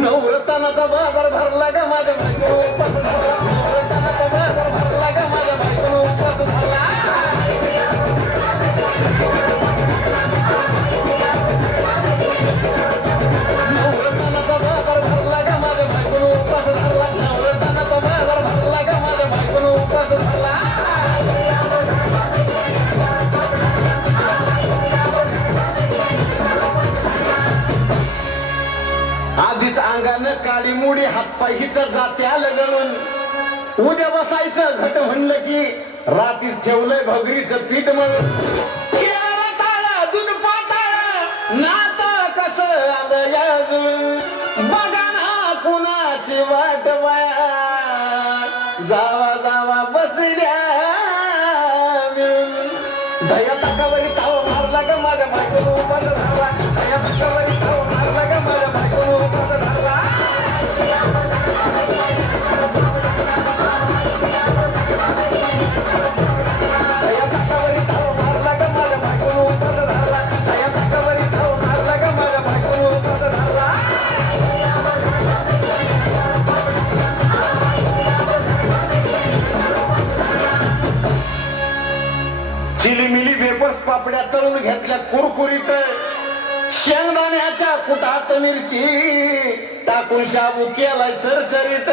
नवरत्नाचा बाजार भरला का माझ्या बायकोनं उपास झाला. नवरत्नाचा बाजार भरला का माझ्या बायकोनं उपास झाला. नवरत्नाचा बाजार भरला का माझ्या बायकोनं उपास झाला. नवरत्नाचा बाजार भरला का माझ्या बायकोनं उपास झाला. आधीच अंगानं काळी मुडी हातपाय हिच जाते आलं गळून. उद्या बसायचं घट म्हणलं की रातीच ठेवलंय भगरीचं पीठ म्हणून. दूध पाताळ नात कसं आलं याजून. बघा ना कुणाची वाट बाया जावा जावा बसल्या दया ताकावरी ताव मारला का माझ्या बायकोनं उपास झाला. दया ताकावरी ताव मारला का माझ्या बायकोनं उपास झाला. दया ताकावरी ताव मारला का माझ्या बायकोनं उपास झाला. दया ताकावरी ताव मारला का माझ्या बायकोनं उपास झाला. चिलीमिली वेपर्स पापड्या तळून घेतल्या कुरकुरीत. शेंगदाण्याच्या कुटात मिरची टाकून शाबू केलाय चरचरीत.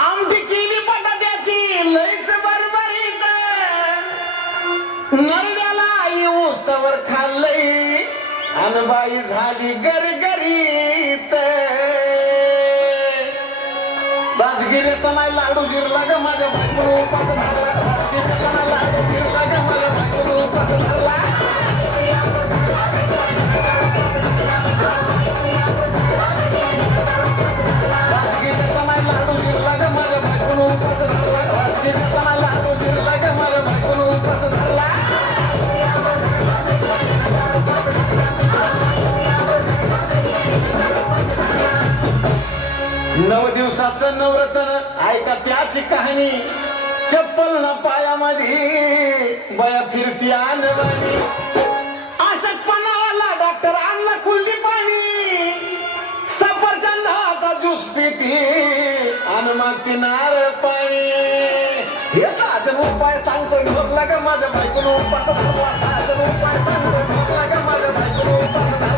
आमटी केली बटाट्याची लईच बरबरीत. नरड्याला आई उस्तवर खाल्लंय अन बाई झाली गरगरीत. राजगिऱ्याचा नाही लाडू गिरला ग माझ्या बायकोनं उपास झाला. राजगिऱ्याचा नाही लाडू गिरला ग माझ्या बायकोनं उपास झाला. राजगिऱ्याचा नाही लाडू गिरला ग माझ्या बायकोनं उपास झाला. राजगिऱ्याचा नाही लाडू गिरला ग माझ्या बायकोनं उपास झाला. 9 दिवसाचं नवरत्न ऐका त्याची कहाणी. चप्पल ना पायामध्ये बया फिरती आणवानी. अशक्तपणावाला डॉक्टर आणला कुलदी पाणी. सफरचंदाचा ज्यूस पिती आणि मग ती नारळ पाणी. हे साजन उपाय सांगतोय भोगला का माझ्या बायकोनं उपास झाला. साजन उपाय सांगतोय भोगला का माझ्या बायकोनं उपास झाला.